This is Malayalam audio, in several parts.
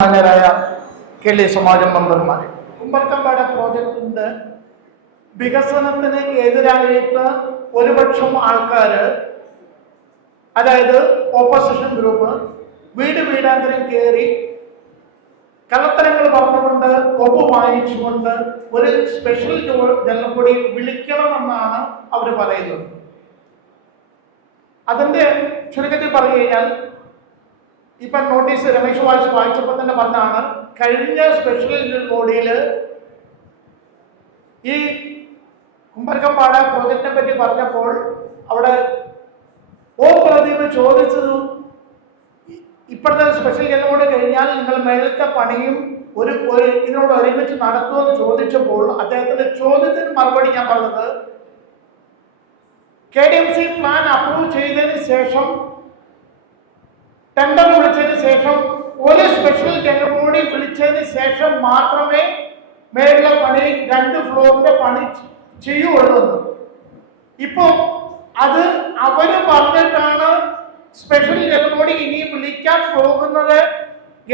മാന്യരായ കേരളീയ സമാജം മെമ്പർമാരെ, കുമ്പർക്കമ്പാട പ്രോജക്റ്റിന്റെ വികസനത്തിന് എതിരായിട്ട് ഒരുപക്ഷം ആൾക്കാർ, അതായത് ഓപ്പോസിഷൻ ഗ്രൂപ്പ്, വീടാന്തരം കയറി കള്ളത്തരങ്ങൾ പറഞ്ഞുകൊണ്ട് ഒപ്പ് വാങ്ങിച്ചുകൊണ്ട് ഒരു സ്പെഷ്യൽ ജനറൽ വിളിക്കണമെന്നാണ് അവർ പറയുന്നത്. അതിന്റെ ചുരുക്കത്തിൽ പറഞ്ഞു കഴിഞ്ഞാൽ, ഇപ്പൊ നോട്ടീസ് രമേശ് വായിച്ചപ്പോൾ തന്നെ പറഞ്ഞാണ്, കഴിഞ്ഞ സ്പെഷ്യൽ ബോഡിയിൽ ഈ കുമ്പർക്കമ്പാട പ്രോജക്റ്റിനെ പറ്റി പറഞ്ഞപ്പോൾ അവിടെ പ്രദീപ് ചോദിച്ചത്, ഇപ്പോഴത്തെ സ്പെഷ്യൽ ജനറൽ കഴിഞ്ഞാൽ നിങ്ങൾ മേലത്തെ പണിയും ഒരു ഇതിനോട് ഒരുമിച്ച് നടത്തുമെന്ന് ചോദിച്ചപ്പോൾ അദ്ദേഹത്തിന്റെ ചോദ്യത്തിന് മറുപടി ഞാൻ പറഞ്ഞത്, KDMC പ്ലാൻ അപ്രൂവ് ചെയ്തതിന് ശേഷം, ടെൻഡർ വിളിച്ചതിന് ശേഷം, ഒരു സ്പെഷ്യൽ ജനറൽ ബോഡി വിളിച്ചതിന് ശേഷം മാത്രമേ മേലുള്ള പണി 2 ഫ്ലോറിന്റെ പണി ചെയ്യുള്ളൂ. ഇപ്പോ അത് അവര് പറഞ്ഞിട്ടാണ് സ്പെഷ്യൽ ജനറൽ ബോഡി ഇനി വിളിക്കാൻ പോകുന്നത്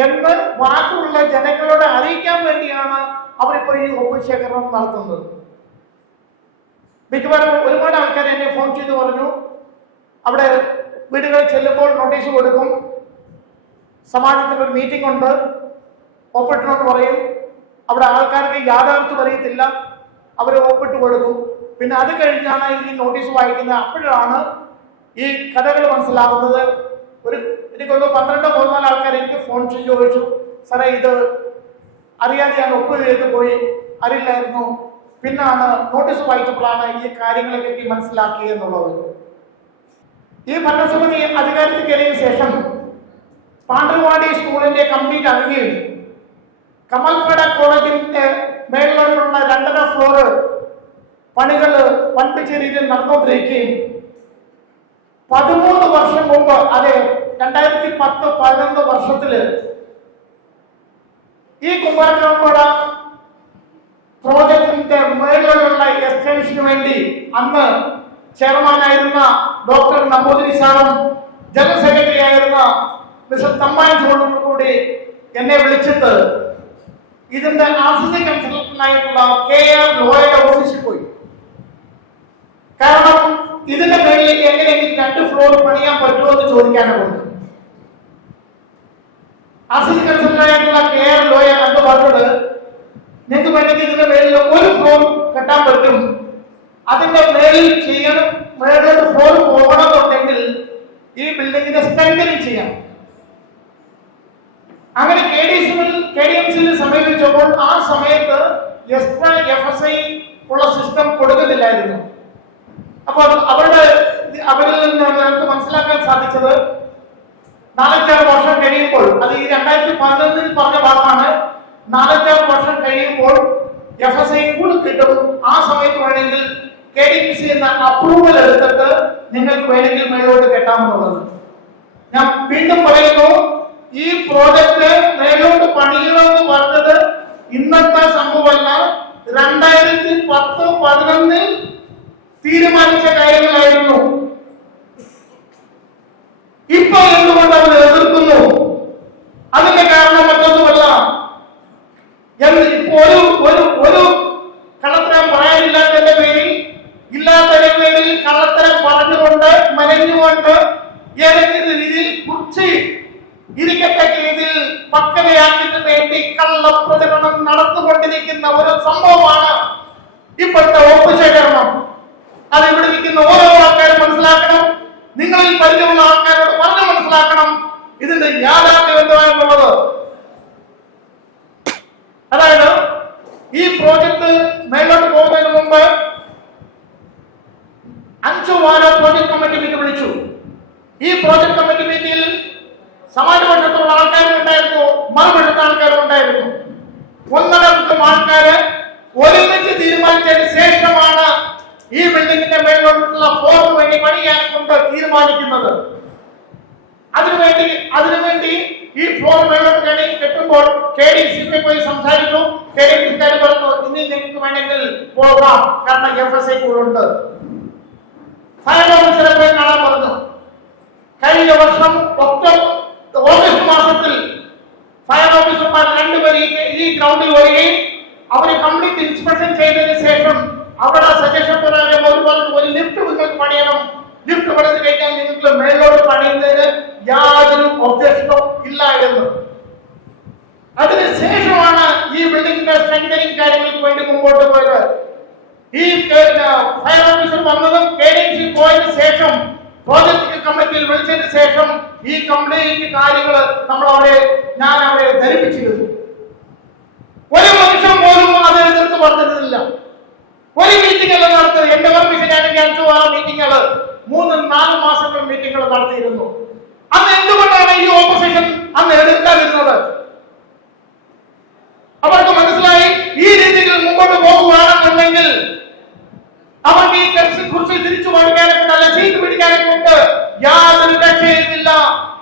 എന്ന് ബാക്കിയുള്ള ജനങ്ങളോട് അറിയിക്കാൻ വേണ്ടിയാണ് അവരിപ്പോ ഈ ഒപ്പ് ശേഖരണം നടത്തുന്നത്. മിക്കവാറും ഒരുപാട് ആൾക്കാർ എന്നെ ഫോൺ ചെയ്ത് പറഞ്ഞു, അവിടെ വീടുകളിൽ ചെല്ലുമ്പോൾ നോട്ടീസ് കൊടുക്കും, സമാജത്തിൽ ഒരു മീറ്റിംഗ് ഉണ്ട്, ഒപ്പിട്ടണമെന്ന് പറയും, അവിടെ ആൾക്കാർക്ക് യാഥാർത്ഥ്യം അറിയത്തില്ല, അവർ ഒപ്പിട്ട് കൊടുക്കും. പിന്നെ അത് കഴിഞ്ഞാണ് ഈ നോട്ടീസ് വായിക്കുന്നത്. അപ്പോഴാണ് ഈ കഥകൾ മനസ്സിലാവുന്നത്. എനിക്കൊന്ന് 12-14 ആൾക്കാർ എനിക്ക് ഫോൺ ചെയ്ത് ചോദിച്ചു, സാറേ ഇത് അറിയാതെ ഞാൻ ഒപ്പ് ചെയ്ത് പോയി, അറിയില്ലായിരുന്നു, പിന്നാണ് നോട്ടീസ് വായിച്ചപ്പോഴാണ് ഈ കാര്യങ്ങളെ പറ്റി മനസ്സിലാക്കിയെന്നുള്ളത്. ഈ ഭരണസമിതി അധികാരത്തിൽ കയറിയ ശേഷം പാണ്ഡ്രവാടി സ്കൂളിന്റെ കംപ്ലീറ്റ് അകലെയും കമൽപ്പാട കോളേജിന്റെ മേളിലുള്ള 2.5 ഫ്ലോർ പണികൾ വൻപിച്ച രീതിയിൽ നടന്നുകൊണ്ടിരിക്കുകയും 13 വർഷം മുമ്പ്, അതെ 2010-11 വർഷത്തില് ഈ കുമ്പർക്കമ്പാട പ്രോജക്ടിന്റെ മേളിലുള്ള എക്സ്റ്റൻഷന് വേണ്ടി അന്ന് ചെയർമാനായിരുന്ന ഡോക്ടർ നമ്പൂതിരി സാറും ജനറൽ സെക്രട്ടറി ആയിരുന്ന മിസ്റ്റർ തമ്മാൻ ജോണോട് കൂടി എന്നെ വിളിച്ചിട്ട് ഇതിന്റെ RCC കൺസൾട്ടന്റായിട്ടുള്ള KR ലോയുടെ ഓഫീസിൽ പോയി. കാരണം ഇതിന്റെ മേളിൽ എങ്ങനെയെങ്കിലും 2 ഫ്ലോർ പണിയാൻ പറ്റുമോ എന്ന് ചോദിക്കാനാണ്. RCC കൺസൾട്ടന്റായിട്ടുള്ള KR ലോയ എന്ന് പറഞ്ഞത്, നിങ്ങൾക്ക് വേണമെങ്കിൽ ഇതിന്റെ മേളിൽ 1 ഫ്ലോർ കെട്ടാൻ പറ്റും, അതിന്റെ മേളിൽ ചെയ്യണം, മേളിലോട്ട് ഫ്ലോർ പോകണമെന്നുണ്ടെങ്കിൽ ഈ ബിൽഡിങ്ങിന്റെ സ്ട്രെങ്തനിങ് ചെയ്യാം. അങ്ങനെ KDMCയിൽ സമീപിച്ചപ്പോൾ ആ സമയത്ത് എക്സ്ട്രാ FSI ഉള്ള സിസ്റ്റം കൊടുക്കുന്നില്ലായിരുന്നു. അപ്പോൾ അവരിൽ നിന്ന് നമുക്ക് മനസ്സിലാക്കാൻ സാധിച്ചത്, 4-6 വർഷം കഴിയുമ്പോൾ, അത് ഈ 2011 പറഞ്ഞ ഭാഗമാണ്, 4-6 വർഷം കഴിയുമ്പോൾ FSI കൂടി കിട്ടും. ആ സമയത്ത് വേണമെങ്കിൽ KDMC എന്ന അപ്രൂവൽ എടുത്തിട്ട് നിങ്ങൾക്ക് വേണമെങ്കിൽ മേലോട്ട് കെട്ടാമെന്നുള്ളത്. ഞാൻ വീണ്ടും പറയുന്നു, ഈ പ്രോജക്റ്റ് മേലോട്ട് പണിയണമെന്ന് പറഞ്ഞത് ഇന്നത്തെ സംഭവമല്ല, 2010-11 തീരുമാനിച്ച കാര്യങ്ങളായിരുന്നു. ഇപ്പൊ എന്തുകൊണ്ട് അവർ എതിർക്കുന്നു? അതിന്റെ കാരണം മറ്റൊന്നുമല്ല, ഇപ്പോ ഒരു കള്ളത്തരം പറയാനില്ലാത്തതിന്റെ പേരിൽ, ഇല്ലാത്തതിന്റെ പേരിൽ കള്ളത്തരം പറഞ്ഞുകൊണ്ട് മെനഞ്ഞുകൊണ്ട് ഏതെങ്കിലും രീതിയിൽ കുറിച്ച് ഇരിക്കത്തക്ക രീതിയിൽ പക്വതയാക്കിന് വേണ്ടി കള്ളപ്രചരണം നടന്നുകൊണ്ടിരിക്കുന്ന ഒരു സംഭവമാണ് ഇപ്പോഴത്തെ ഒപ്പ് ശേഖരണം. അത് ഇവിടെ ഇരിക്കുന്ന ഓരോ ആൾക്കാരും മനസ്സിലാക്കണം, നിങ്ങളിൽ പരിചയമുള്ള ആൾക്കാരോട് പറഞ്ഞു മനസ്സിലാക്കണം ഇതിന്റെ യാഥാർത്ഥ്യം എന്താണെന്നുള്ളത്. അതായത് ഈ പ്രോജക്ട് മേലോട്ട് പോകുന്നതിന് മുമ്പ് 5 വാരം പ്രോജക്ട് കമ്മിറ്റി മീറ്റിംഗ് വിളിച്ചു. ഈ പ്രോജക്ട് കമ്മിറ്റി മീറ്റിംഗിൽ സമാജപക്ഷത്തുള്ള ആൾക്കാരും ഉണ്ടായിരുന്നു, മറുപക്ഷത്തെ ആൾക്കാരും ഉണ്ടായിരുന്നു. 1.5 ആൾക്കാര് ഒരുമിച്ച് തീരുമാനിച്ചതിന് ശേഷമാണ് ഈ ബിൽഡിങ്ങിന്റെ മേലോട്ടുള്ള ഫ്ലോറിന് വേണ്ടി പണിയാൻ കൊണ്ട് തീരുമാനിക്കുന്നത്. അതിനുവേണ്ടി ഈ ഫ്ലോർ മേലോട്ട് കെട്ടുമ്പോൾ KDMC പോയി സംസാരിച്ചു. KDMC പറഞ്ഞു, ഇനി നിങ്ങൾക്ക് വേണമെങ്കിൽ പോകാം, കാരണം FSI കൂടുണ്ട്. ഫയർ ഓഫീസറെ പോയി കാണാൻ പറഞ്ഞു. കഴിഞ്ഞ വർഷം ഓഗസ്റ്റ് മാസത്തിൽ ഫയർ ഓഫീസർമാർ രണ്ടുപേർ ഈ ഗ്രൗണ്ടിൽ വരികയും അവരെ കംപ്ലീറ്റ് ഇൻസ്പെക്ഷൻ ചെയ്തതിന് ശേഷം അവിടെ സജഷൻ പ്രകാരം ഒരു ലിഫ്റ്റ് നിങ്ങൾക്ക് പണിയണം, ലിഫ്റ്റ് പണിത് കഴിഞ്ഞാൽ നിങ്ങൾക്ക് മേലോട്ട് പണിയുന്നതിന് യാതൊരു ഒബ്ജക്ഷനോ ഇല്ല എന്ന്. അതിനുശേഷമാണ് ഈ ബിൽഡിംഗിന്റെ സ്ട്രെങ്തനിങ് കാര്യങ്ങൾക്ക് വേണ്ടി മുമ്പോട്ട് പോയത്. ഈ ഫയർ ഓഫീസർ വന്നതും KDC പോയതിനു ശേഷം പ്രോജക്ട് കമ്മിറ്റിയിൽ വിളിച്ചതിന് ശേഷം ഈ കംപ്ലീറ്റ് കാര്യങ്ങൾ ഞാൻ അവരെ ധരിപ്പിച്ചിരുന്നു. ഒരു മനുഷ്യൻ പോലും അത് എതിർത്ത് പറഞ്ഞിരുന്നില്ല. ഒരു മീറ്റിംഗ് അല്ല നടത്തിയത്. എന്റെ ഓർമ്മിച്ചാണെങ്കിൽ 5-6 മീറ്റിങ്ങുകൾ 3-4 മാസങ്ങൾ മീറ്റിങ്ങുകൾ നടത്തിയിരുന്നു. അന്ന് എന്തുകൊണ്ടാണ് ഈ ഓപ്പോസിഷൻ അന്ന് എതിർക്കാതിരുന്നത്? അവർക്ക് മനസ്സിലായി ഈ രീതിയിൽ മുമ്പോട്ട് പോകുകയാണെന്നുണ്ടെങ്കിൽ അവർക്ക് ഈ കുറിച്ച് തിരിച്ചു പോകാനെ കൊണ്ടല്ല, സീറ്റ് പിടിക്കാനെ കൊണ്ട് യാതൊരു രക്ഷയുമില്ല.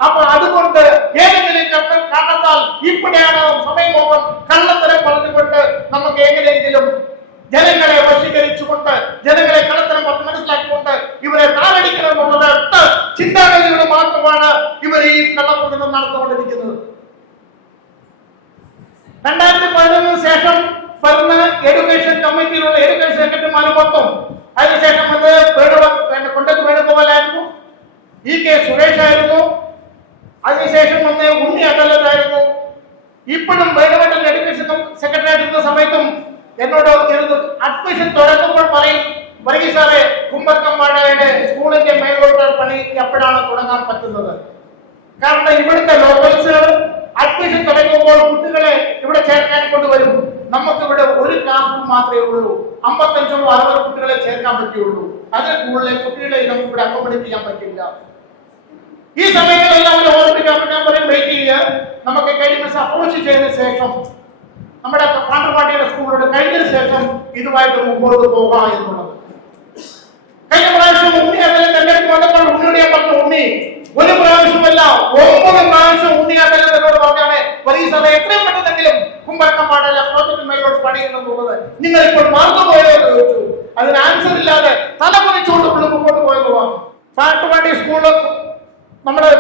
അപ്പൊ അതുകൊണ്ട് ഏതെങ്കിലും കാരണത്താൽ ഇപ്പോഴാണ് സമയപോകം കള്ളത്തരം പറഞ്ഞുകൊണ്ട് നമുക്ക് എങ്ങനെയെങ്കിലും ജനങ്ങളെ വശീകരിച്ചുകൊണ്ട് ജനങ്ങളെ കള്ളത്തരം പറഞ്ഞ് മനസ്സിലാക്കിക്കൊണ്ട് ഇവരെ താഴടിക്കണം എന്നുള്ളത് ഒറ്റ ചിന്താഗതികൾ മാത്രമാണ് ഇവർ ഈ കള്ളപ്രചരണം നടന്നുകൊണ്ടിരിക്കുന്നത്. 2011 ശേഷം വരുന്ന എഡ്യൂക്കേഷൻ കമ്മിറ്റിയിലുള്ള എഡ്യൂക്കേഷൻ സെക്രട്ടറിമാർ മൊത്തം, അതിനുശേഷം കൊണ്ടത് വേണുഗോപാലായിരുന്നു, EK സുരേഷ് ആയിരുന്നു, അതിനുശേഷം വന്ന് ഉണ്ണി അദാലത്തായിരുന്നു. ഇപ്പോഴും വേണുഗോപാൽ എഡ്യൂക്കേഷൻ സെക്രട്ടറി ആയിരുന്ന സമയത്തും എന്നോട് അഡ്മിഷൻ തുടങ്ങുമ്പോൾ പറയും, വൈകി സാറേ കുമ്പർക്കമ്പാടയുടെ സ്കൂളിന്റെ മേലോട്ട് പണി എപ്പോഴാണ് തുടങ്ങാൻ പറ്റുന്നത്? കാരണം ഇവിടുത്തെ ലോക്കൽസുകൾ അഡ്മിഷൻ തുടങ്ങുമ്പോൾ കുട്ടികളെ ഇവിടെ ചേർക്കാൻ കൊണ്ടുവരും. നമുക്ക് ഇവിടെ ഒരു ക്ലാസ് മാത്രമേ ഉള്ളൂ, 55-60 കുട്ടികളെ ചേർക്കാൻ പറ്റുള്ളൂ. അതിൽ കൂടുതൽ കുട്ടികളെ നമുക്ക് ഇവിടെ അക്കോമഡേറ്റ് ചെയ്യാൻ പറ്റില്ല. ഈ സമയങ്ങളെല്ലാം അവർ ഓർമ്മിക്കാൻ ഞാൻ പറയും, വെയിറ്റ് ചെയ്യുക. നമുക്ക് KDMS അപ്രോച്ച് ചെയ്തതിനു ശേഷം നമ്മുടെ പാണ്ഡ്രപാട്ടിയുടെ സ്കൂളോട് കഴിഞ്ഞതിന് ശേഷം ഇതുമായിട്ട് മുമ്പോട്ട് പോകാം എന്നുള്ളത്. കഴിഞ്ഞ പ്രാവശ്യം ഉണ്ണി അതെല്ലാം എന്റെ അടുത്ത് വന്നപ്പോൾ ഉണ്ണിയുടെ പറഞ്ഞു, ഉണ്ണി ഒരു പ്രാവശ്യമല്ല 9 പ്രാവശ്യം ഉണ്ണി അതെല്ലാം എന്നോട് പറഞ്ഞാണ്, വലിയ സാറേ എത്രയും പെട്ടെന്നെങ്കിലും കുമ്പർക്കമ്പാടല്ല പ്രോജക്ട് മേലോട്ട് പണിയുന്നുള്ളത് നിങ്ങൾ ഇപ്പോൾ മറന്നുപോയോ എന്ന് ചോദിച്ചു. അതിന് ആൻസർ ഇല്ലാതെ തല കുറിച്ചുകൊണ്ട് മുമ്പോട്ട് പോയതാണ്. പാണ്ഡ്രപാട്ടി സ്കൂള് നമ്മുടെ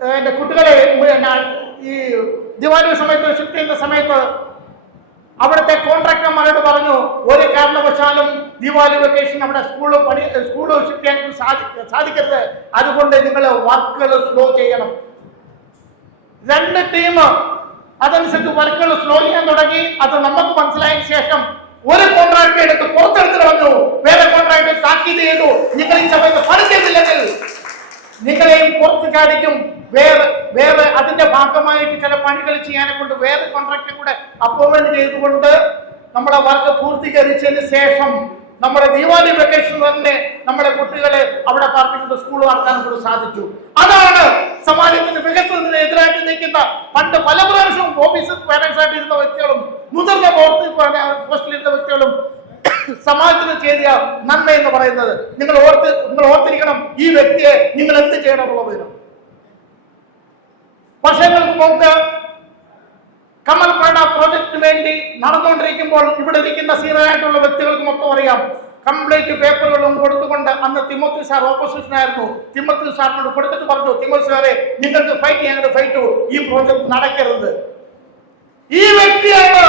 എന്റെ കുട്ടികളെ ഈ ദിവാലി സമയത്ത് ഷിഫ്റ്റ് ചെയ്യുന്ന സമയത്ത് അവിടുത്തെ കോൺട്രാക്ടർമാരോട് പറഞ്ഞു, ഒരു കാരണവശാലും ദിവാലി വെക്കേഷൻ അവിടെ സ്കൂള് ഷിഫ്റ്റ് ചെയ്യാൻ സാധിക്കരുത്, അതുകൊണ്ട് നിങ്ങൾ വർക്കുകൾ സ്ലോ ചെയ്യണം. 2 ടീം അതനുസരിച്ച് വർക്കുകൾ സ്ലോ ചെയ്യാൻ തുടങ്ങി. അത് നമുക്ക് മനസ്സിലായതിനു ശേഷം ഒരു കോൺട്രാക്ട് എടുത്ത് പുറത്തെടുത്ത് കളഞ്ഞു, വേറെ കോൺട്രാക്ട് താക്കീത് ചെയ്തു, നിങ്ങൾ ഈ സമയത്ത് പണി ചെയ്തില്ലെങ്കിൽ നിങ്ങളെയും പുറത്ത് ചാടിക്കും. വേറെ അതിന്റെ ഭാഗമായിട്ട് ചില പണികൾ ചെയ്യാനെ കൊണ്ട് വേറെ കോൺട്രാക്ടറെ കൂടെ അപ്പോയിന്റ്മെന്റ് ചെയ്തുകൊണ്ട് നമ്മളെ വർക്ക് പൂർത്തീകരിച്ചതിന് ശേഷം നമ്മുടെ ദീപാവലി വെക്കേഷൻ തന്നെ നമ്മുടെ കുട്ടികളെ അവിടെ പാർപ്പിക്കുന്ന സ്കൂൾ നടത്താൻ കൂടെ സാധിച്ചു. അതാണ് സമാജത്തിന് വികസനത്തിന് എതിരായിട്ട് നിൽക്കുന്ന പണ്ട് പല പ്രാവശ്യവും ഓഫീസ് പാരന്റ്സ് ആയിട്ട് ഇരുന്ന വ്യക്തികളും മുതിർന്ന പോസ്റ്റിലിരുന്ന വ്യക്തികളും സമാജത്തിന് ചെയ്ത നന്മ എന്ന് പറയുന്നത്. നിങ്ങൾ ഓർത്തിരിക്കണം, ഈ വ്യക്തിയെ നിങ്ങൾ എന്ത് ചെയ്യണം എന്നുള്ള വിവരം. വർഷങ്ങൾക്ക് മുമ്പ് കമൽപാട പ്രോജക്റ്റിന് വേണ്ടി നടന്നുകൊണ്ടിരിക്കുമ്പോൾ ഇവിടെ ഇരിക്കുന്ന സീനിയറായിട്ടുള്ള വ്യക്തികൾക്ക് മൊത്തം അറിയാം, കംപ്ലീറ്റ് പേപ്പറുകളും കൊടുത്തുകൊണ്ട് അന്ന് തിമോത്തി സാർ ഓപ്പോസിഷൻ ആയിരുന്നു. തിമോത്തി സാറിനോട് കൊടുത്തിട്ട് പറഞ്ഞു, തിമോത്തി സാറെ നിങ്ങൾക്ക് ഫൈറ്റ് ചെയ്യാൻ ഫൈറ്റ്, ഈ പ്രോജക്ട് നടക്കരുത്. ഈ വ്യക്തിയാണ്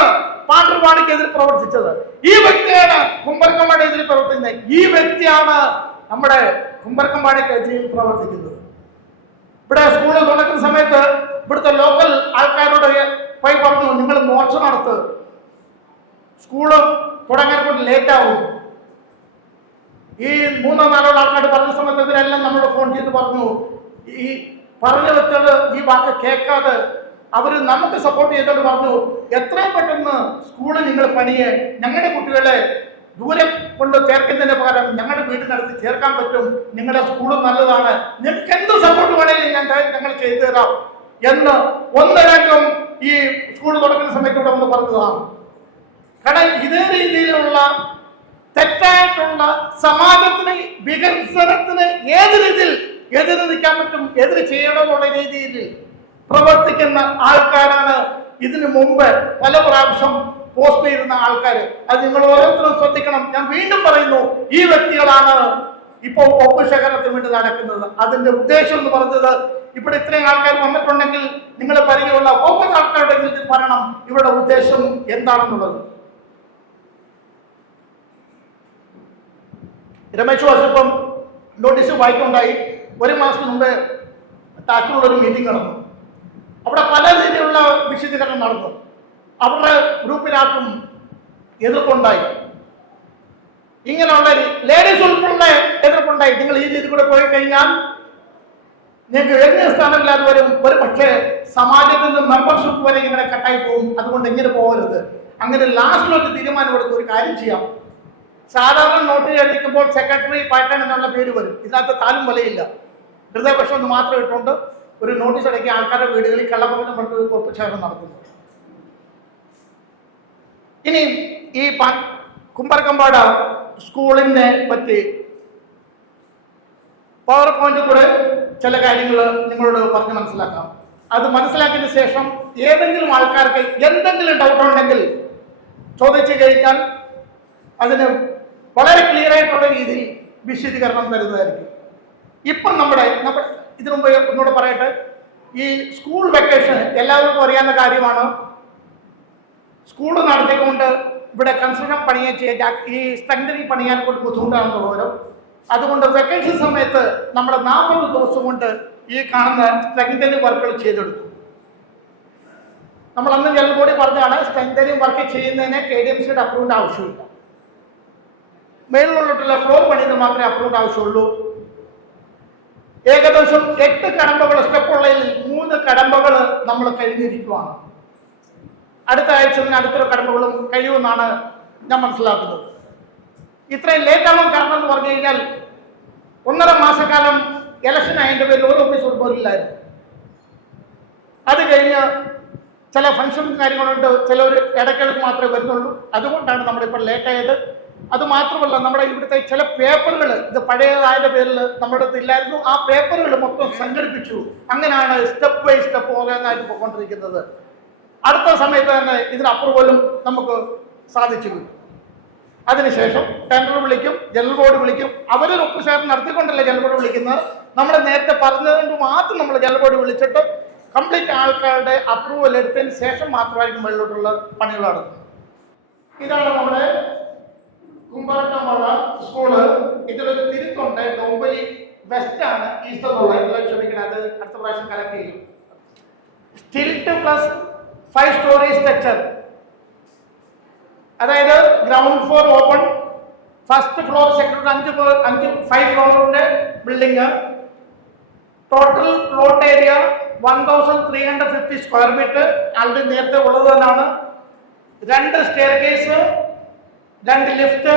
പാണ്ഡ്രപാടിക്കെതിരെ പ്രവർത്തിച്ചത്, ഈ വ്യക്തിയാണ് കുമ്പർക്കമ്പാടെതിരെ പ്രവർത്തിക്കുന്നത്, ഈ വ്യക്തിയാണ് നമ്മുടെ കുമ്പർക്കമ്പാടെക്കെതിരെ പ്രവർത്തിക്കുന്നത്. ഇവിടെ സ്കൂൾ തുറക്കുന്ന സമയത്ത് ഇവിടുത്തെ ലോക്കൽ ആൾക്കാരോട് പോയി പറഞ്ഞു, നിങ്ങൾ മോർച്ച നടത്ത്, സ്കൂള് തുടങ്ങാൻ കൊണ്ട് ലേറ്റ് ആവും. ഈ 3-4 ആൾക്കാർ പറഞ്ഞ സമയത്ത് ഇവരെല്ലാം നമ്മൾ ഫോൺ ചെയ്ത് പറഞ്ഞു. ഈ പറഞ്ഞ വ്യക്തികൾ ഈ വാക്ക് കേൾക്കാതെ അവര് നമുക്ക് സപ്പോർട്ട് ചെയ്തോണ്ട് പറഞ്ഞു, എത്രയും പെട്ടെന്ന് സ്കൂള് നിങ്ങൾ പണിയെ, ഞങ്ങളുടെ കുട്ടികളെ ദൂരെ കൊണ്ട് ചേർക്കുന്നതിന് പകരം ഞങ്ങളുടെ വീടിനടുത്ത് ചേർക്കാൻ പറ്റും, നിങ്ങളുടെ സ്കൂള് നല്ലതാണ്, നിങ്ങൾക്ക് എന്ത് സപ്പോർട്ട് വേണമെങ്കിലും ഞങ്ങൾ ചെയ്തു തരാം എന്ന് ഒന്നരംഗം ഈ സ്കൂൾ തുറക്കുന്ന സമയത്ത് ഇവിടെ ഒന്ന് പറഞ്ഞതാണ്. കാരണം ഇതേ രീതിയിലുള്ള തെറ്റായിട്ടുള്ള സമാജത്തിന് വികസനത്തിന് ഏത് രീതിയിൽ എതിര് നിൽക്കാൻ പറ്റും, എതിര് ചെയ്യണമെന്നുള്ള രീതിയിൽ പ്രവർത്തിക്കുന്ന ആൾക്കാരാണ് ഇതിനു മുമ്പ് പല പ്രാവശ്യം പോസ്റ്റ് ചെയ്യുന്ന ആൾക്കാർ. അത് നിങ്ങൾ ഓരോരുത്തരും ശ്രദ്ധിക്കണം. ഞാൻ വീണ്ടും പറയുന്നു, ഈ വ്യക്തികളാണ് ഇപ്പോൾ ഒപ്പ് ശേഖരണത്തിന് വേണ്ടി നടക്കുന്നത്. അതിന്റെ ഉദ്ദേശം എന്ന് പറഞ്ഞത് ഇവിടെ ഇത്രയും ആൾക്കാർ വന്നിട്ടുണ്ടെങ്കിൽ നിങ്ങൾ പരിചയമുള്ള 30 ആൾക്കാരുടെ പറയണം ഇവരുടെ ഉദ്ദേശം എന്താണെന്നുള്ളത്. രമേശ് വാസിപ്പം നോട്ടീസ് വായിക്കുണ്ടായി. 1 മാസത്തിന് മുമ്പ് താക്കളുള്ളൊരു മീറ്റിംഗ് നടന്നു. അവിടെ പല രീതിയിലുള്ള വിശദീകരണം നടന്നു. അവരുടെ ഗ്രൂപ്പിനാർക്കും എതിർപ്പുണ്ടായി. ഇങ്ങനെയുള്ള ലേഡീസ് ഉൾപ്പെടെ എതിർപ്പുണ്ടായി. നിങ്ങൾ ഈ രീതി കൂടെ പോയി കഴിഞ്ഞാൽ നിങ്ങൾക്ക് എങ്ങനെ സ്ഥാനമില്ലാതെ വരും. ഒരു പക്ഷേ സമാജത്തിൽ നിന്ന് മെമ്പർഷിപ്പ് വരെ ഇങ്ങനെ കട്ടായി പോകും. അതുകൊണ്ട് എങ്ങനെ പോകരുത്. അങ്ങനെ ലാസ്റ്റിലൊരു തീരുമാനം എടുത്ത് ഒരു കാര്യം ചെയ്യാം. സാധാരണ നോട്ടീസ് എഴുതിക്കുമ്പോൾ സെക്രട്ടറി പാറ്റേൺ എന്നുള്ള പേര് വരും. ഇതിനകത്ത് താലും വിലയില്ല. ഹൃദയപക്ഷം എന്ന് മാത്രം ഇട്ടുകൊണ്ട് ഒരു നോട്ടീസ് അടക്കി ആൾക്കാരുടെ വീടുകളിൽ കള്ളപ്പണം കൊണ്ട് ഒപ്പുചേർന്ന് നടത്തുന്നു. ഇനി ഈ കുമ്പർക്കമ്പാട് സ്കൂളിനെ പറ്റി പവർ പോയിന്റ് കൂടെ ചില കാര്യങ്ങൾ നിങ്ങളോട് പറഞ്ഞ് മനസ്സിലാക്കാം. അത് മനസ്സിലാക്കിയതിന് ശേഷം ഏതെങ്കിലും ആൾക്കാർക്ക് എന്തെങ്കിലും ഡൗട്ട് ഉണ്ടെങ്കിൽ ചോദിച്ചു കഴിഞ്ഞാൽ അതിന് വളരെ ക്ലിയർ ആയിട്ടുള്ള രീതിയിൽ വിശദീകരണം തരുന്നതായിരിക്കും. ഇപ്പം നമ്മുടെ ഇതിനു മുമ്പ് ഒന്നുകൂടെ പറയട്ടെ, ഈ സ്കൂൾ വെക്കേഷൻ എല്ലാവർക്കും അറിയാവുന്ന കാര്യമാണ്. സ്കൂൾ നടത്തിക്കൊണ്ട് ഇവിടെ കൺസ്ട്രക്ഷൻ പണിയാൻ ചെയ്യാൻ ഈ സ്ട്രെങ്തനിങ് പണിയാൻ കൊണ്ട് ബുദ്ധിമുട്ടാണെന്നുള്ളവരും, അതുകൊണ്ട് വെക്കേഷൻ സമയത്ത് നമ്മുടെ 40 ദിവസം കൊണ്ട് ഈ കാണുന്ന സ്ട്രെങ്തനിങ് വർക്കുകൾ ചെയ്തെടുത്തു. നമ്മൾ അന്ന് ജനറൽ ബോഡി പറഞ്ഞാണ് സ്ട്രെങ്തനിങ് വർക്ക് ചെയ്യുന്നതിന് KDMCയുടെ അപ്രൂവ്ഡ് ആവശ്യമില്ല. മേളിലുള്ള ഫ്ലോർ പണിയുന്നത് മാത്രമേ അപ്രൂവ്ഡ് ആവശ്യമുള്ളൂ. ഏകദേശം 8 കടമ്പകൾ സ്റ്റെപ്പുള്ളതിൽ 3 കടമ്പകൾ നമ്മൾ കഴിഞ്ഞിരിക്കുവാണ്. അടുത്ത ആഴ്ച അടുത്തൊരു കടമ്പകളും കഴിയുമെന്നാണ് ഞാൻ മനസ്സിലാക്കുന്നത്. ഇത്രയും ലേറ്റ് ആവാൻ കാരണം എന്ന് പറഞ്ഞു കഴിഞ്ഞാൽ 1.5 മാസക്കാലം ഇലക്ഷൻ ആയതിൻ്റെ പേരിൽ ഒരു ഓഫീസ് പോലില്ലായിരുന്നു. അത് കഴിഞ്ഞ് ചില ഫംഗ്ഷൻ കാര്യങ്ങളുണ്ട്, ചിലർ ഇടയ്ക്കിടയ്ക്ക് മാത്രമേ വരുന്നുള്ളൂ. അതുകൊണ്ടാണ് നമ്മളിപ്പോൾ ലേറ്റായത്. അതുമാത്രമല്ല, നമ്മുടെ ഇവിടുത്തെ ചില പേപ്പറുകൾ ഇത് പഴയതായതിൻ്റെ പേരിൽ നമ്മുടെ അടുത്ത് ഇല്ലായിരുന്നു. ആ പേപ്പറുകൾ മൊത്തം സംഘടിപ്പിച്ചു. അങ്ങനെയാണ് സ്റ്റെപ്പ് ബൈ സ്റ്റെപ്പ് ഓരോന്നായിട്ട് പോയിക്കൊണ്ടിരിക്കുന്നത്. അടുത്ത സമയത്ത് തന്നെ ഇതിന് അപ്രൂവലും നമുക്ക് സാധിച്ചു കിട്ടും. അതിനുശേഷം ടെൻഡർ വിളിക്കും, ജനറൽ ബോർഡ് വിളിക്കും. അവരൊരു ഒപ്പുശേഷം നടത്തിക്കൊണ്ടല്ലേ ജനറൽ ബോർഡ് വിളിക്കുന്നത്. നമ്മൾ നേരത്തെ പറഞ്ഞതുകൊണ്ട് മാത്രം നമ്മൾ ജനറൽ ബോർഡ് വിളിച്ചിട്ട് കംപ്ലീറ്റ് ആൾക്കാരുടെ അപ്രൂവൽ എടുത്തതിന് ശേഷം മാത്രമായിരിക്കും മുകളിലോട്ടുള്ള പണികൾ നടത്തുന്നത്. ഇതാണ് നമ്മുടെ കുമ്പറക്കമ്പള സ്കൂള്. ഇതിലൊരു തിരുത്തുണ്ട്. ഡോമ്പലി വെസ്റ്റ് ആണ്, ഈസ്റ്റ് എന്നുള്ളത്. ക്ഷമിക്കണം, അത് അടുത്ത പ്രാവശ്യം കലക്ട് ചെയ്യും. സ്റ്റിൽറ്റ് പ്ലസ് 5 സ്റ്റോറി സ്ട്രക്ചർ, അതായത് ground floor open, first floor second 5 ഫ്ലോറിന്റെ building. Total plot area 1350 square metre. Already നേരത്തെ ഉള്ളത് തന്നെയാണ്. 2 staircase, 2 lift,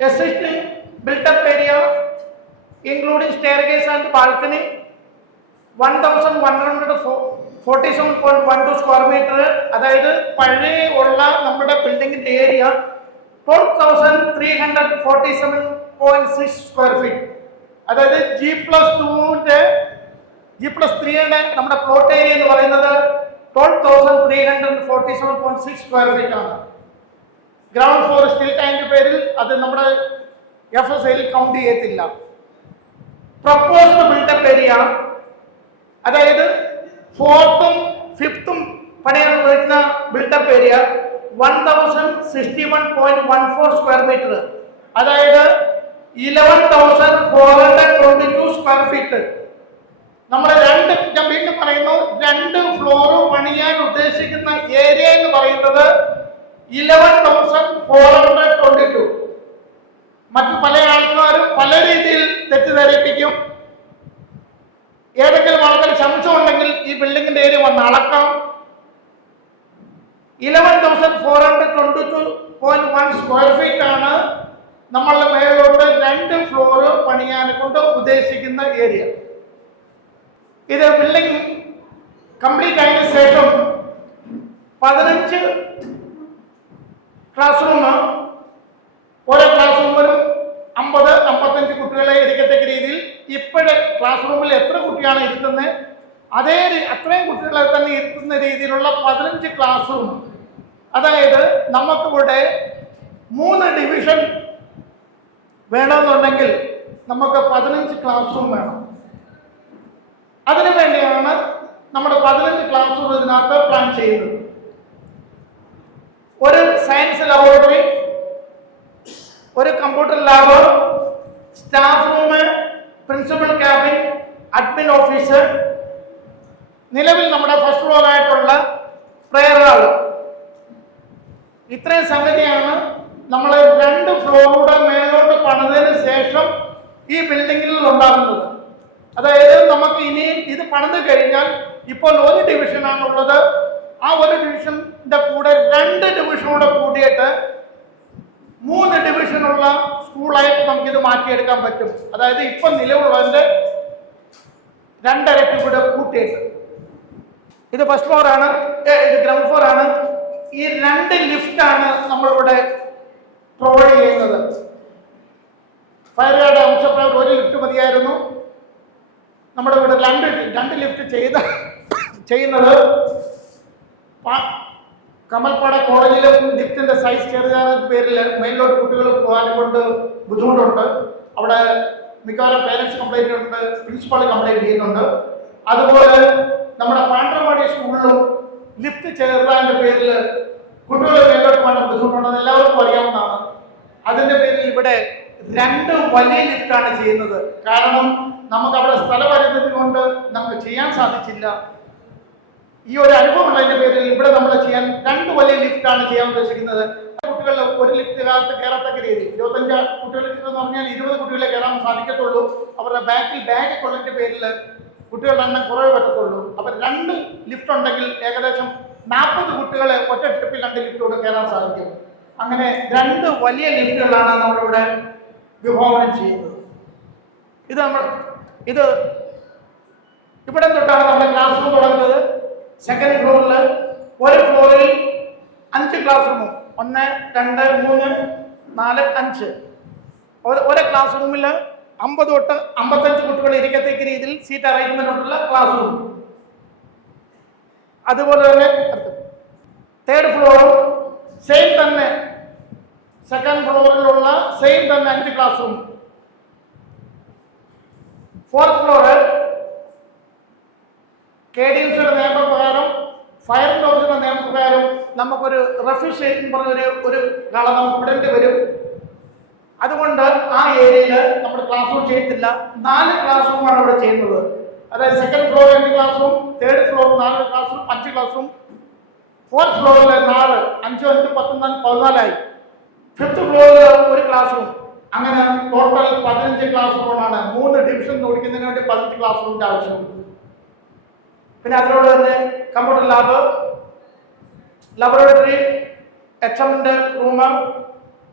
existing built up area including staircase and balcony 1147.12 square metre. അതായത് പഴയ ഉള്ള നമ്മുടെ ബിൽഡിങ്ങിന്റെ ഏരിയ 12,347.6 സ്ക്വയർ ഫീറ്റ്. അതായത് G+3യുടെ നമ്മുടെ പ്ലോട്ട് ഏരിയ എന്ന് പറയുന്നത് 12,347.6 സ്ക്വയർ ഫീറ്റ് ആണ്. ഗ്രൗണ്ട് ഫ്ലോർ സ്റ്റിൽറ്റ് ആയതിന്റെ പേരിൽ അത് നമ്മുടെ FSAയിൽ കൗണ്ട് ചെയ്യത്തില്ല. പ്രപ്പോസ്ഡ് ബിൽഡപ്പ് ഏരിയ, അതായത് 4th, 5th പണിയാൻ വരുന്ന ബിൽഡപ്പ് ഏരിയ 1061.14 സ്ക്വയർ മീറ്റർ. അതായത് 11,422 സ്ക്വയർ ഫീറ്റ്. നമ്മൾ ഞാൻ വീണ്ടും പറയുന്നു, 2 ഫ്ലോർ പണിയാൻ ഉദ്ദേശിക്കുന്ന ഏരിയ എന്ന് പറയുന്നത് 11,422. മറ്റു പല ആൾക്കാരും പല രീതിയിൽ തെറ്റിദ്ധരിപ്പിക്കും. ഏതെങ്കിലും ആൾക്കാർ സംശയമുണ്ടെങ്കിൽ ഈ ബിൽഡിങ്ങിന്റെ ഏരിയ വന്ന് അളക്കാം. 11,422.1 സ്ക്വയർ ഫീറ്റ് ആണ് നമ്മളുടെ മേലോട്ട് 2 ഫ്ലോർ പണിയാൻ കൊണ്ട് ഉദ്ദേശിക്കുന്ന ഏരിയ. ഇത് ബിൽഡിംഗ് കംപ്ലീറ്റ് ആയതിനു ശേഷം 15 ക്ലാസ് റൂം, ഓരോ ക്ലാസ് റൂമിലും 50-55 കുട്ടികളെ ഇരിക്കത്തക്ക രീതിയിൽ. ഇപ്പോഴേ ക്ലാസ് റൂമിൽ എത്ര കുട്ടിയാണ് ഇരുത്തുന്നത് അത്രയും കുട്ടികളെ തന്നെ ഇരുത്തുന്ന രീതിയിലുള്ള 15 ക്ലാസ് റൂം. അതായത് നമുക്കിവിടെ 3 ഡിവിഷൻ വേണമെന്നുണ്ടെങ്കിൽ നമുക്ക് 15 ക്ലാസ് റൂം വേണം. അതിനു വേണ്ടിയാണ് നമ്മൾ 15 ക്ലാസ്സുകൾ ഇതിനകത്ത് പ്ലാൻ ചെയ്യുന്നത്. ഒരു സയൻസ് ലബോറട്ടറി, ഒരു computer lab, staff room, principal cabin, admin office, നിലവിൽ നമ്മുടെ ഫസ്റ്റ് ഫ്ലോർ ആയിട്ടുള്ള പ്രെയർ ഹാൾ, ഇത്രയും സംഗതിയാണ് നമ്മൾ 2 ഫ്ലോറുടെ മേലോട്ട് പണിതതിന് ശേഷം ഈ ബിൽഡിങ്ങിൽ ഉണ്ടാകുന്നത്. അതായത് നമുക്ക് ഇനി ഇത് പണിത് കഴിഞ്ഞാൽ ഇപ്പോൾ ഒരു ഡിവിഷനാണുള്ളത്. ആ ഒരു ഡിവിഷന്റെ കൂടെ 2 ഡിവിഷനോടെ കൂടിയിട്ട് 3 ഡിവിഷനുള്ള സ്കൂളായിട്ട് നമുക്കിത് മാറ്റിയെടുക്കാൻ പറ്റും. അതായത് ഇപ്പൊ നിലവിലുള്ളതിന്റെ 2 ഇരട്ടി കൂടെ കൂട്ടിയിട്ട്. ഇത് ഫസ്റ്റ് ഫ്ലോർ ആണ്, ഇത് ഗ്രൗണ്ട് ഫ്ലോർ ആണ്. ഈ 2 ലിഫ്റ്റാണ് നമ്മളിവിടെ പ്രൊവൈഡ് ചെയ്യുന്നത്. ഫയർ ഗാർഡ് ആവശ്യപ്രകാരം 1 ലിഫ്റ്റ് മതിയായിരുന്നു. നമ്മുടെ ഇവിടെ 2 ലിഫ്റ്റ് ചെയ്യുന്നത് കമൽപ്പാട കോളേജിലെ ലിഫ്റ്റിന്റെ സൈസ് ചെറുതായ പേരിൽ മേലിലോട്ട് കുട്ടികൾ പോകാൻ കൊണ്ട് ബുദ്ധിമുട്ടുണ്ട്. അവിടെ മിക്കവാറും പേരൻസ് കംപ്ലൈന്റ് ഉണ്ട്, പ്രിൻസിപ്പാൾ കംപ്ലൈന്റ് ചെയ്യുന്നുണ്ട്. അതുപോലെ നമ്മുടെ പാണ്ഡ്രവാടി സ്കൂളിലും ലിഫ്റ്റ് ചെറുതായതിന്റെ പേരിൽ കുട്ടികൾ മേലോട്ട് പോകാൻ ബുദ്ധിമുട്ടുണ്ടെന്ന് എല്ലാവർക്കും അറിയാവുന്നതാണ്. അതിന്റെ പേരിൽ ഇവിടെ 2 വലിയ ലിഫ്റ്റാണ് ചെയ്യുന്നത്. കാരണം നമുക്ക് അവിടെ സ്ഥലപരിമിതി കൊണ്ട് നമുക്ക് ചെയ്യാൻ സാധിച്ചില്ല. ഈ ഒരു അനുഭവം ഉള്ളതിന്റെ പേരിൽ ഇവിടെ നമ്മൾ ചെയ്യാൻ 2 വലിയ ലിഫ്റ്റാണ് ചെയ്യാൻ ഉദ്ദേശിക്കുന്നത്. കുട്ടികൾ ഒരു ലിഫ്റ്റിനകത്ത് കയറത്തക്ക രീതി 25 കുട്ടികൾ എന്ന് പറഞ്ഞാൽ 20 കുട്ടികളെ കയറാൻ സാധിക്കത്തുള്ളൂ. അവരുടെ ബാക്കിൽ ബാഗ് കൊള്ളതിന്റെ പേരിൽ കുട്ടികളുടെ എണ്ണം കുറവ് പറ്റത്തുള്ളൂ. അപ്പൊ 2 ലിഫ്റ്റ് ഉണ്ടെങ്കിൽ ഏകദേശം 40 കുട്ടികളെ ഒറ്റ ട്രിപ്പിൽ 2 ലിഫ്റ്റോട് കയറാൻ സാധിക്കും. അങ്ങനെ 2 വലിയ ലിഫ്റ്റുകളാണ് നമ്മളിവിടെ വിഭാവനം ചെയ്യുന്നത്. ഇത് ഇവിടെ തൊട്ടാണ് നമ്മുടെ ക്ലാസ് റൂം തുടങ്ങുന്നത്. സെക്കൻഡ് ഫ്ലോറിൽ ഒരു ഫ്ലോറിൽ 5 ക്ലാസ് റൂമും 1, 2, 3, 4, 5 ഒരു ക്ലാസ് റൂമിൽ 50 തൊട്ട് 55 കുട്ടികൾ ഇരിക്കത്തക്ക രീതിയിൽ സീറ്റ് അറേഞ്ച്മെന്റുള്ള ക്ലാസ് റൂം. അതുപോലെ തന്നെ തേർഡ് ഫ്ലോറും സെയിം തന്നെ, സെക്കൻഡ് ഫ്ലോറിലുള്ള സെയിം തന്നെ 5 ക്ലാസ് റൂം. ഫോർത്ത് ഫ്ലോറ് KDMCയുടെ നിയമപ്രകാരം, ഫയറിംഗ് ഓഫീസറുടെ നിയമപ്രകാരം നമുക്കൊരു റെഫ്രിജറേഷൻ പറഞ്ഞൊരു കള നമുക്ക് ഇടേണ്ടി വരും. അതുകൊണ്ട് ആ ഏരിയയിൽ നമ്മൾ ക്ലാസ് റൂം ചെയ്യത്തില്ല. 4 ക്ലാസ് റൂമാണ് ഇവിടെ ചെയ്യുന്നത്. അതായത് second floor 2 class room, third floor 4 class room, 5 class room, fourth ഫ്ലോറിൽ 4, 5, 5, 10, 14ആയി. ഫിഫ്ത്ത് ഫ്ലോറിൽ 1 ക്ലാസ് റൂം. അങ്ങനെ ടോട്ടൽ 15 ക്ലാസ് റൂമാണ്. 3 ഡിവിഷൻ ഓടിക്കുന്നതിന് വേണ്ടി 15 ക്ലാസ് റൂമിന്റെ ആവശ്യമുണ്ട്. പിന്നെ അതിനോട് തന്നെ കമ്പ്യൂട്ടർ ലാബ്, ലബോറട്ടറി, HMന്റെ റൂം,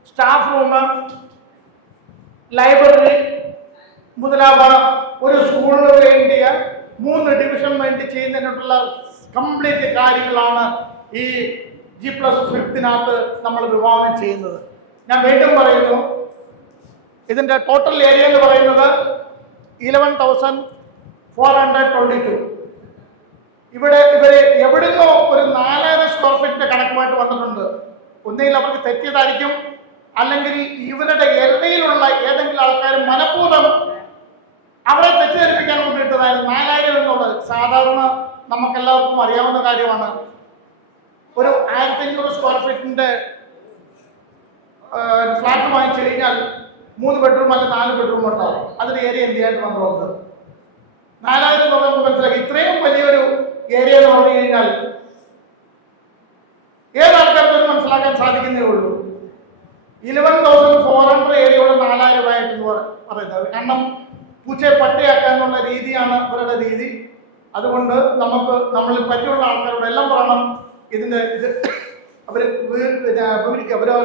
സ്റ്റാഫ് റൂം, ലൈബ്രറി മുതലായ ഒരു സ്കൂളിന് വേണ്ടിയ 3 ഡിവിഷൻ വേണ്ടി ചെയ്യുന്നതിനുള്ള കംപ്ലീറ്റ് കാര്യങ്ങളാണ് ഈ G+5 നമ്മൾ വിഭാവനം ചെയ്യുന്നത്. ഞാൻ വീണ്ടും പറയുന്നു, ഇതിന്റെ ടോട്ടൽ ഏരിയ എന്ന് പറയുന്നത് 11,422. ഇവര് എവിടുന്നോ ഒരു 4000 സ്ക്വയർ ഫീറ്റിന്റെ കണക്കുമായിട്ട് വന്നിട്ടുണ്ട്. ഒന്നുകിൽ അവർക്ക് തെറ്റിയതായിരിക്കും, അല്ലെങ്കിൽ ഇവരുടെ ഇടയിലുള്ള ഏതെങ്കിലും ആൾക്കാർ മനഃപൂർവ്വം അവരെ തെറ്റിദ്ധരിപ്പിക്കാൻ കൊണ്ടിട്ടതായിരുന്നു 4000 എന്നുള്ളത്. സാധാരണ നമുക്കെല്ലാവർക്കും അറിയാവുന്ന കാര്യമാണ്. ഒരു 1500 സ്ക്വയർ ഫീറ്റിന്റെ ഫ്ലാറ്റ് വാങ്ങിച്ചു കഴിഞ്ഞാൽ 3 ബെഡ്റൂം അല്ലെങ്കിൽ 4 ബെഡ്റൂം ഉണ്ടാവും. അതിന് ഏരിയ എന്ത് ചെയ്യാൻ വന്നുള്ളത് 4000 എന്ന് നമുക്ക് മനസ്സിലാക്കി. ഇത്രയും വലിയൊരു ഏരിയ എന്ന് പറഞ്ഞു കഴിഞ്ഞാൽ ഏതാൾക്കാർക്കും മനസ്സിലാക്കാൻ സാധിക്കുന്നേ ഉള്ളൂ. 11,400 ഏരിയയോടെ 4000 ആയിട്ട് പറയുന്നത്. കാരണം പൂച്ചയെ പട്ടിയാക്കാനുള്ള രീതിയാണ് ഇവരുടെ രീതി. അതുകൊണ്ട് നമ്മളിൽ പറ്റിയുള്ള ആൾക്കാരോട് എല്ലാം പറയണം, ഇത് അവർ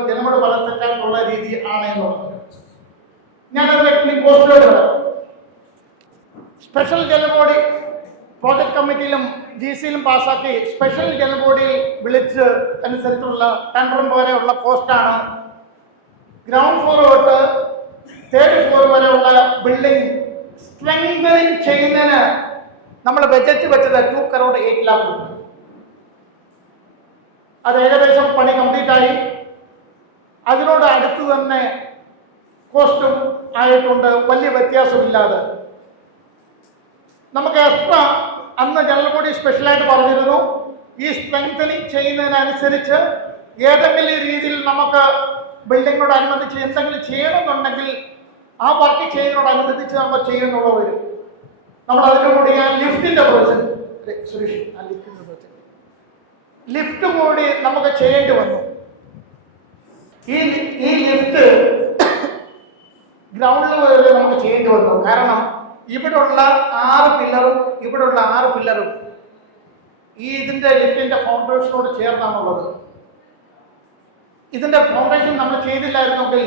ജനങ്ങളുടെ വളരെ തെറ്റായിട്ടുള്ള രീതി ആണ് എന്നുള്ളത്. ഞാനത് പോസ്റ്റിലോട്ട് വരാം. സ്പെഷ്യൽ ജനറൽ ബോഡി പ്രോജക്ട് കമ്മിറ്റിയിലും GCയിലും പാസ്സാക്കി സ്പെഷ്യൽ ജനറൽ ബോഡിയിൽ വിളിച്ച് അനുസരിച്ചുള്ള ടെൻഡറും വരെയുള്ള പോസ്റ്റാണ് ഗ്രൗണ്ട് ഫ്ലോർ തൊട്ട് തേർഡ് ഫ്ലോർ വരെയുള്ള ബിൽഡിംഗ് സ്ട്രെങ്തനിങ് ചെയ്യുന്നതിന് നമ്മൾ ബജറ്റ് വെച്ചത് 2,08 lakh. അത് ഏകദേശം പണി കംപ്ലീറ്റ് ആയി. അതിനോട് അടുത്ത് തന്നെ കോസ്റ്റും ആയിട്ടുണ്ട്, വലിയ വ്യത്യാസമില്ലാതെ. നമുക്ക് എക്സ്ട്രാ അന്ന് ജനറൽ ബോഡി സ്പെഷ്യലായിട്ട് പറഞ്ഞിരുന്നു, ഈ സ്ട്രെങ്തനിങ് ചെയ്യുന്നതിനനുസരിച്ച് ഏതെങ്കിലും രീതിയിൽ നമുക്ക് ബിൽഡിങ്ങിനോടനുബന്ധിച്ച് എന്തെങ്കിലും ചെയ്യണമെന്നുണ്ടെങ്കിൽ ആ വർക്ക് ചെയ്യുന്നതിനോടനുബന്ധിച്ച് നമ്മൾ ചെയ്യുന്നുള്ള വരും. നമ്മൾ അതിൻ്റെ കൂടി ഞാൻ ലിഫ്റ്റിന്റെ പ്രൊജൻ സുരേഷ് ലിഫ്റ്റ് കൂടി നമുക്ക് ചെയ്യേണ്ടി വന്നു. ഈ ലിഫ്റ്റ് ഗ്രൗണ്ടിൽ വരെ നമുക്ക് ചെയ്യേണ്ടി വന്നു. കാരണം ഇവിടെയുള്ള 6 പില്ലറും ഈ ഇതിന്റെ ലിഫ്റ്റിന്റെ ഫൗണ്ടേഷനോട് ചേർന്നാണുള്ളത്. ഇതിന്റെ ഫൗണ്ടേഷൻ നമ്മൾ ചെയ്തില്ലായിരുന്നെങ്കിൽ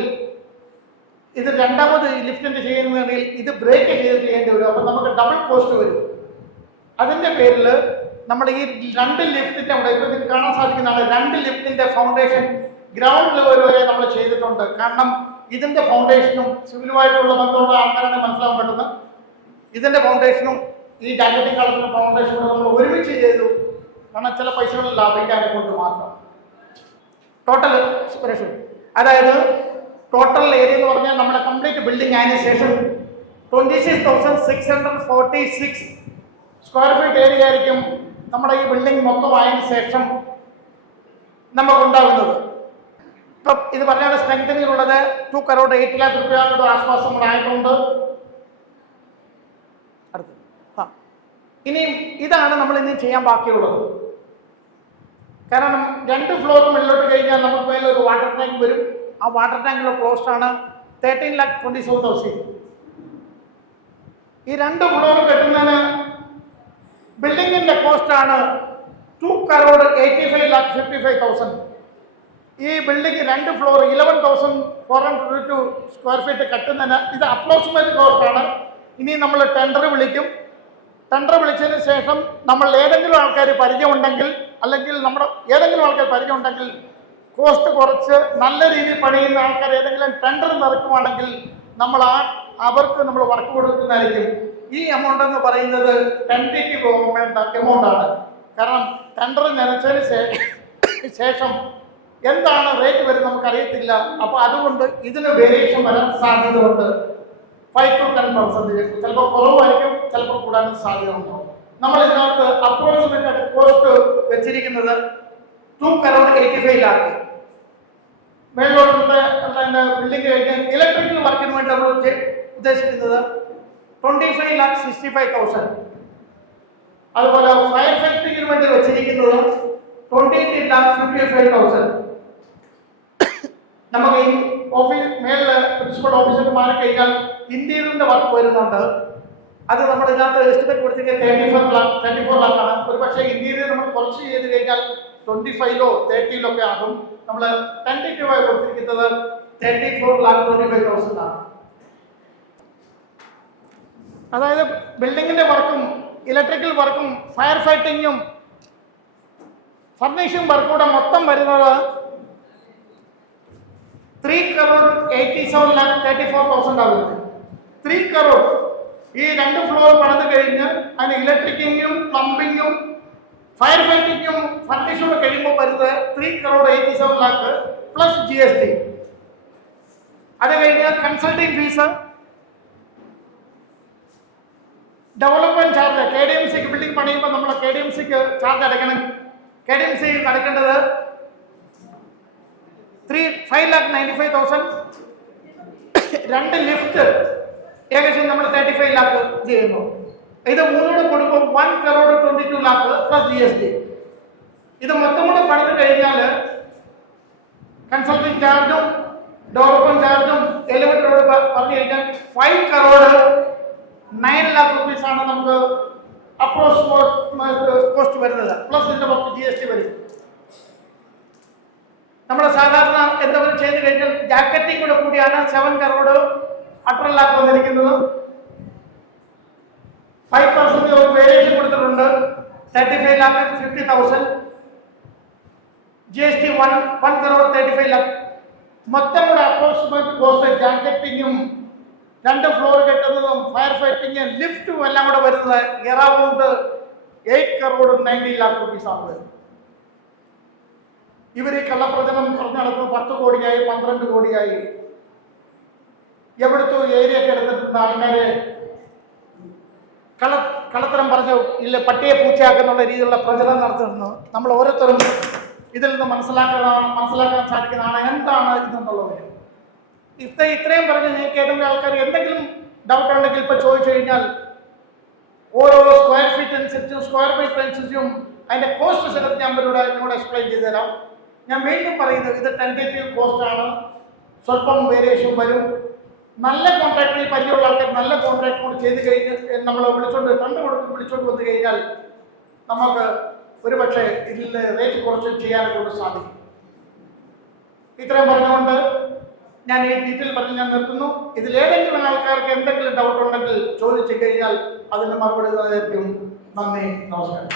ഇത് രണ്ടാമത് ലിഫ്റ്റിന്റെ ചെയ്യുന്നതെങ്കിൽ ഇത് ബ്രേക്ക് ചെയ്യേണ്ടി വരും. അപ്പൊ നമുക്ക് ഡബിൾ കോസ്റ്റ് വരും. അതിന്റെ പേരിൽ നമ്മൾ ഈ 2 ലിഫ്റ്റിന്റെ അവിടെ ഇപ്പൊ നിങ്ങൾക്ക് കാണാൻ സാധിക്കുന്നതാണ്, 2 ലിഫ്റ്റിന്റെ ഫൗണ്ടേഷൻ ഗ്രൗണ്ട് ലെവൽ വരെ നമ്മൾ ചെയ്തിട്ടുണ്ട്. കാരണം ഇതിന്റെ ഫൗണ്ടേഷനും സിവിലുമായിട്ടുള്ള ബന്ധമുള്ള ആൾക്കാരാണ് മനസ്സിലാക്കാൻ പറ്റുന്നത്. ഇതിന്റെ ഫൗണ്ടേഷനും ഈ ജാക്കറ്റിംഗ് കളറിന്റെ ഫൗണ്ടേഷനും നമ്മൾ ഒരുമിച്ച് ചെയ്തു. കാരണം ചില പൈസകൾ ലാഭിക്കാനെ കൊണ്ട് മാത്രം. ടോട്ടൽ അതായത് ടോട്ടൽ ഏരിയ എന്ന് പറഞ്ഞാൽ നമ്മുടെ കംപ്ലീറ്റ് ബിൽഡിംഗ് ആയതിനു ശേഷം 26,646 സ്ക്വയർ ഫീറ്റ് ഏരിയ ആയിരിക്കും നമ്മുടെ ഈ ബിൽഡിംഗ് മൊത്തം ആയതിനു ശേഷം നമുക്കുണ്ടാകുന്നത്. ഇപ്പം ഇത് പറഞ്ഞാൽ സ്ട്രെങ്തനിങ്ങിലുള്ളത് 2 crore 8 lakh രൂപയുടെ ആശ്വാസം നമ്മളായിട്ടുണ്ട്. ഇനിയും ഇതാണ് നമ്മൾ ഇനി ചെയ്യാൻ ബാക്കിയുള്ളത്. കാരണം 2 ഫ്ലോർ മുകളിലോട്ട് കഴിഞ്ഞാൽ നമുക്ക് മേലെ ഒരു വാട്ടർ ടാങ്ക് വരും. ആ വാട്ടർ ടാങ്കിലെ കോസ്റ്റ് ആണ് 13,27,000. ഈ 2 ഫ്ലോർ കെട്ടുന്നതിന് ബിൽഡിങ്ങിന്റെ കോസ്റ്റ് ആണ് 2 crore 85,55,000. ഈ ബിൽഡിംഗ് 2 ഫ്ലോർ 11,402 സ്ക്വയർ ഫീറ്റ് കെട്ടുന്നതിന് ഇത് അപ്രോക്സിമേറ്റ് കോസ്റ്റ് ആണ്. ഇനി നമ്മൾ ടെൻഡർ വിളിക്കും. ടെൻഡർ വിളിച്ചതിന് ശേഷം നമ്മൾ ഏതെങ്കിലും ആൾക്കാർ പരിചയമുണ്ടെങ്കിൽ, അല്ലെങ്കിൽ നമ്മുടെ ഏതെങ്കിലും ആൾക്കാർ പരിചയമുണ്ടെങ്കിൽ കോസ്റ്റ് കുറച്ച് നല്ല രീതിയിൽ പണിയുന്ന ആൾക്കാർ ഏതെങ്കിലും ടെൻഡർ നിറയ്ക്കുവാണെങ്കിൽ നമ്മൾ അവർക്ക് നമ്മൾ വർക്ക് കൊടുക്കുന്നതായിരിക്കും. ഈ എമൗണ്ട് എന്ന് പറയുന്നത് ടെൻറ്റേറ്റീവ് എമൗണ്ട് ആണ്. കാരണം ടെൻഡർ നിലച്ചതിന് ശേഷം എന്താണ് റേറ്റ് വരും നമുക്കറിയത്തില്ല. അപ്പൊ അതുകൊണ്ട് ഇതിന് വേരിയേഷൻ വരാൻ സാധ്യതയുണ്ട്. 5 to 10%, ചിലപ്പോൾ കുറവായിരിക്കും, ചിലപ്പോൾ കൂടാനും സാധ്യതയുണ്ടോ. നമ്മൾ ഇതിനകത്ത് അപ്രോക്സിമേറ്റ് ആയിട്ട് കോസ്റ്റ് വെച്ചിരിക്കുന്നത് 2 crore 85 lakh. മേലോട്ടുള്ള ബിൽഡിംഗ് കഴിഞ്ഞ് ഇലക്ട്രിക്കൽ വർക്കിന് വേണ്ടി നമ്മൾ ഉദ്ദേശിക്കുന്നത് 25,65,000. അതുപോലെ ഫയർ ഫൈറ്റിങ്ങിന് വേണ്ടി വെച്ചിരിക്കുന്നത് 28,55,000. നമുക്ക് ഈ ഓഫീസ് മേളില് പ്രിൻസിപ്പൽ ഓഫീസർ മാറി കഴിഞ്ഞാൽ ഇന്റീരിയറിന്റെ വർക്ക് വരുന്നുണ്ട്. അത് നമ്മൾ ഇതിനകത്ത് എസ്റ്റിമേറ്റ് കൊടുത്തിരിക്കുന്നത് 34 lakh ആണ്. ഒരു പക്ഷേ ഇന്റീരിയർ നമ്മൾ കുറച്ച് ചെയ്ത് കഴിഞ്ഞാൽ 25 or 30 ആകും. നമ്മൾ ടെൻറ്റേറ്റീവായി കൊടുത്തിരിക്കുന്നത് 34,25,000 ആണ്. അതായത് ബിൽഡിങ്ങിന്റെ വർക്കും ഇലക്ട്രിക്കൽ വർക്കും ഫയർ ഫൈറ്റിങ്ങും ഫർണിഷിംഗ് വർക്കൂടെ മൊത്തം വരുന്നത് 3 crore 87,34,000 ആകും. 3 crore ഈ 2 ഫ്ലോർ പണിത് കഴിഞ്ഞ് അതിന് ഇലക്ട്രിക്കിങ്ങും പ്ലംബിങ്ങും ഫയർ ഫൈറ്റിങ്ങും ഫർണിഷൂടെ കഴിയുമ്പോൾ വരുന്നത് 3 crore 87 lakh പ്ലസ് GST. അത് കഴിഞ്ഞ് കൺസൾട്ടിങ് ഫീസ്, ഡെവലപ്മെന്റ് ചാർജ്, KDMCക്ക് ബിൽഡിംഗ് പണിയുമ്പോൾ നമ്മൾ KDMCക്ക് ചാർജ് അടയ്ക്കണം. KDMC അടയ്ക്കേണ്ടത് 5,95,000. 2 ലിഫ്റ്റ് ഏകദേശം നമ്മൾ 35 lakh ചെയ്യുന്നു. ഇത് 3 കൊടുക്കും 1 crore 22 lakh പ്ലസ് GST. ഇത് മൊത്തം കൂടെ പണിത് കഴിഞ്ഞാൽ കൺസൾട്ടിംഗ് ചാർജും ഡെവലപ്മെന്റ് ചാർജും എലിവേറ്ററോട് പറഞ്ഞു കഴിഞ്ഞാൽ 5 crore 9 lakh rupees ആണ് നമുക്ക് അപ്രോക്സിമേറ്റ് കോസ്റ്റ് വരുന്നത്. പ്ലസ് ഇതിന്റെ പുറത്ത് GST വരും. നമ്മുടെ സാധാരണ എന്തെങ്കിലും ചെയ്ത് കഴിഞ്ഞാൽ ജാക്കറ്റിംഗ് കൂടെ കൂടിയാണ് 7 crore 18 lakh വന്നിരിക്കുന്നത്. 5% ഒരു വേരിയേഷൻ കൊടുത്തിട്ടുണ്ട് 35,50,000. GST 1 crore 35 lakh. മൊത്തം കൂടെ അപ്രോക്സിമേറ്റ് കോസ്റ്റ് ജാക്കറ്റിങ്ങും 2 ഫ്ലോർ കെട്ടുന്നതും ഫയർ ഫൈറ്റിങ്ങും ലിഫ്റ്റും എല്ലാം കൂടെ വരുന്നത് അറൗണ്ട് 8 crore 90 lakh rupees ആണ്. ഇവർ ഈ കള്ളപ്രചരണം പറഞ്ഞു നടത്തുന്നത് 10 കോടിയായി 12 കോടിയായി. എവിടുത്തെ ഏരിയ ഒക്കെ എടുത്തിട്ടുള്ള ആൾക്കാരെ കള്ളത്തരം പറഞ്ഞു ഇല്ല പട്ടിയെ പൂച്ചയാക്കുന്നുള്ള രീതിയിലുള്ള പ്രചരണം നടത്തുന്നു. നമ്മൾ ഓരോരുത്തരും ഇതിൽ നിന്ന് മനസ്സിലാക്കാൻ സാധിക്കുന്നതാണ് എന്താണ് ഇതെന്നുള്ളത്. ഇത്രയും പറഞ്ഞ് നിങ്ങൾക്ക് ഏതെങ്കിലും ആൾക്കാർ എന്തെങ്കിലും ഡൗട്ട് ഉണ്ടെങ്കിൽ ഇപ്പൊ ചോദിച്ചു കഴിഞ്ഞാൽ ഓരോ സ്ക്വയർ ഫീറ്റ് അനുസരിച്ചും സ്ക്വയർ മീറ്റർ അനുസരിച്ചും അതിന്റെ കോസ്റ്റ് സ്ഥലത്ത് ഞാൻ നിങ്ങളോട് എക്സ്പ്ലെയിൻ ചെയ്തു തരാം. ഞാൻ വീണ്ടും പറയുന്നത് ഇത് ടെൻറ്റേറ്റീവ് കോസ്റ്റ് ആണ്, സ്വല്പം വേരിയേഷൻ വരും. നല്ല കോൺട്രാക്ടർ പരിചയമുള്ള ആൾക്കാർ നല്ല കോൺട്രാക്ടറോട് ചെയ്ത് കഴിഞ്ഞ് നമ്മൾ വിളിച്ചോണ്ട് വന്നു കഴിഞ്ഞാൽ നമുക്ക് ഒരുപക്ഷെ ഇതിൽ റേറ്റ് കുറച്ച് ചെയ്യാനൊക്കെ സാധിക്കും. ഇത്രയും പറഞ്ഞുകൊണ്ട് ഞാൻ ഈ ഡീറ്റെയിൽ പറഞ്ഞ് ഞാൻ നിർത്തുന്നു. ഇതിലേതെങ്കിലും ആൾക്കാർക്ക് എന്തെങ്കിലും ഡൗട്ട് ഉണ്ടെങ്കിൽ ചോദിച്ചു കഴിഞ്ഞാൽ അതിന് മറുപടി നൽകും. നന്ദി, നമസ്കാരം.